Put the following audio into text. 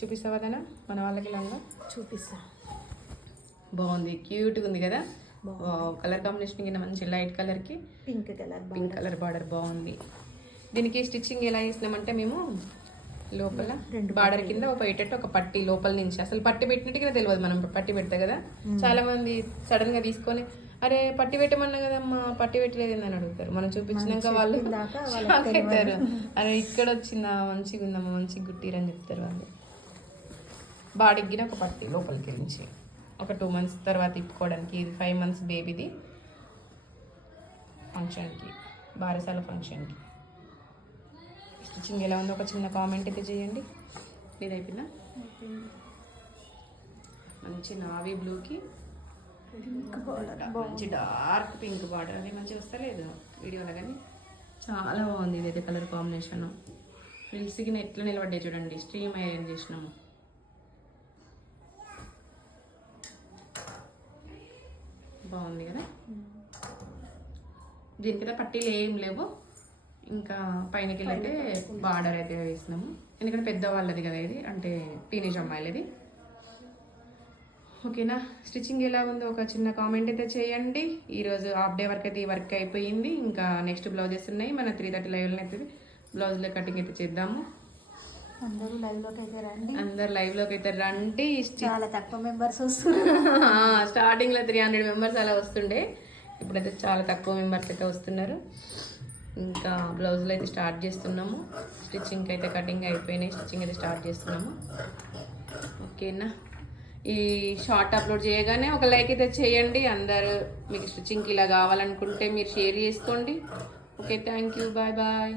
చూపిస్తావా అదనా మన వాళ్ళకి లంగా చూపిస్తా. బాగుంది, క్యూట్గా ఉంది కదా. కలర్ కాంబినేషన్ కింద మంచి లైట్ కలర్కి పింక్ కలర్ బార్డర్ బాగుంది. దీనికి స్టిచ్చింగ్ ఎలా చేసినామంటే మేము లోపల బార్డర్ కింద ఒక పెట్టేట్టు ఒక పట్టి లోపల నుంచి, అసలు పట్టి పెట్టినట్టుగా తెలియదు మనం పట్టి పెడతా కదా. చాలా మంది సడన్ గా తీసుకొని అరే పట్టి పెట్టమన్నా కదమ్మా పట్టి పెట్టలేదు అని అడుగుతారు. మనం చూపించినాక వాళ్ళు షాక్ అవుతారు. అరే ఇక్కడ వచ్చిందా మంచిగా ఉందమ్మా మంచిగా గుట్టిరని చెప్తారు వాళ్ళు. బాడీకి ఒక పట్టి లోపలికి నుంచి ఒక 2 months తర్వాత ఇప్పుకోవడానికి. ఇది 5 months బేబీది ఫంక్షన్కి, బారసాల ఫంక్షన్కి. స్టిచ్చింగ్ ఎలా ఉందో ఒక చిన్న కామెంట్ అయితే చేయండి. ఇది అయిపోయిందా? మంచి నావీ బ్లూకి మంచి డార్క్ పింక్ బార్డర్. అది మంచిగా వస్తలేదు వీడియోలో కానీ చాలా బాగుంది. ఇదైతే కలర్ కాంబినేషన్ ఫ్రిల్స్కి ఎట్లా నిలబడ్డాయి చూడండి. స్ట్రీమ్ ఐరన్ చేసినాము. బాగుంది కదా. దీనికైతే పట్టీలు ఏం లేవు. ఇంకా పైనకి వెళ్ళైతే బార్డర్ అయితే వేసినాము, ఎందుకంటే పెద్దవాళ్ళది కదా ఇది, అంటే టీనేజ్ అమ్మాయిలది. ఓకేనా? స్టిచ్చింగ్ ఎలా ఉందో ఒక చిన్న కామెంట్ అయితే చేయండి. ఈరోజు హాఫ్ డే వరకు అయితే ఈ వర్క్ అయిపోయింది. ఇంకా నెక్స్ట్ బ్లౌజెస్ ఉన్నాయి. మన 3:30 లైవ్లో అయితే బ్లౌజ్లో కటింగ్ అయితే చేద్దాము. అందరూ లైవ్లోకి అయితే రండి. చాలా తక్కువ మెంబర్స్ వస్తున్నారు. స్టార్టింగ్లో 300 members అలా వస్తుండే, ఇప్పుడైతే చాలా తక్కువ మెంబర్స్ అయితే వస్తున్నారు. ఇంకా బ్లౌజులు అయితే స్టార్ట్ చేస్తున్నాము. స్టిచ్చింగ్ అయితే కటింగ్ అయిపోయినాయి, స్టిచ్చింగ్ అయితే స్టార్ట్ చేస్తున్నాము. ఓకేనా? ఈ షార్ట్ అప్లోడ్ చేయగానే ఒక లైక్ అయితే చేయండి. అందరూ మీకు స్టిచ్చింగ్కి ఇలా కావాలనుకుంటే మీరు షేర్ చేసుకోండి. Okay, thank you, bye bye.